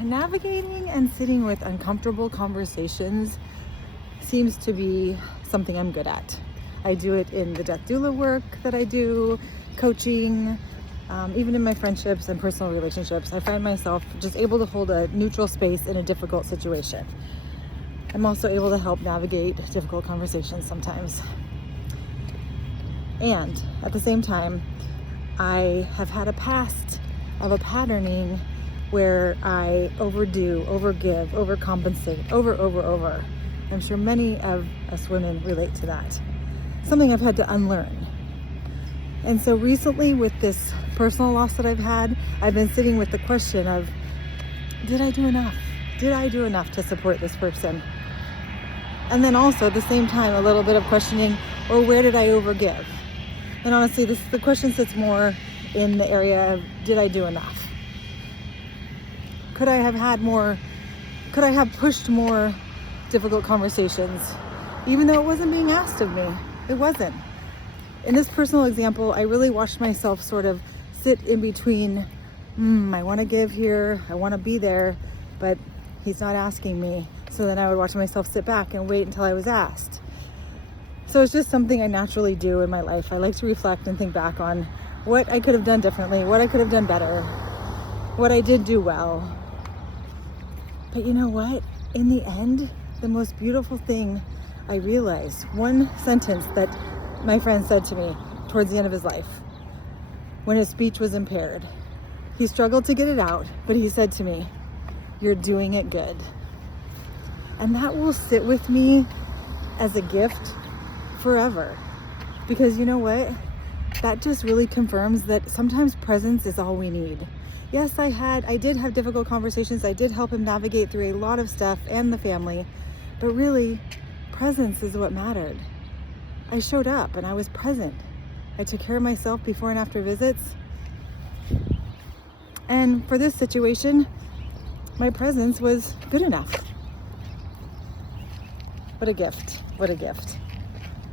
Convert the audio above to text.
navigating and sitting with uncomfortable conversations seems to be something I'm good at. I do it in the death doula work that I do, coaching, even in my friendships and personal relationships. I find myself just able to hold a neutral space in a difficult situation. I'm also able to help navigate difficult conversations sometimes. And at the same time, I have had a past of a patterning where I overdo, overgive, overcompensate, over. I'm sure many of us women relate to that. Something I've had to unlearn. And so recently with this personal loss that I've had, I've been sitting with the question of, did I do enough? Did I do enough to support this person? And then also at the same time, a little bit of questioning, or where did I overgive? And honestly, the question sits more in the area of, did I do enough? Could I have pushed more difficult conversations, even though it wasn't being asked of me? It wasn't. In this personal example, I really watched myself sort of sit in between, I want to give here, I want to be there, but he's not asking me. So then I would watch myself sit back and wait until I was asked. So it's just something I naturally do in my life. I like to reflect and think back on what I could have done differently, what I could have done better, what I did do well. But you know what? In the end, the most beautiful thing I realized, one sentence that my friend said to me towards the end of his life, when his speech was impaired. He struggled to get it out, but he said to me, "You're doing it good." And that will sit with me as a gift forever. Because you know what? That just really confirms that sometimes presence is all we need. Yes, I did have difficult conversations. I did help him navigate through a lot of stuff and the family, but really, presence is what mattered. I showed up and I was present. I took care of myself before and after visits. And for this situation, my presence was good enough. What a gift. What a gift.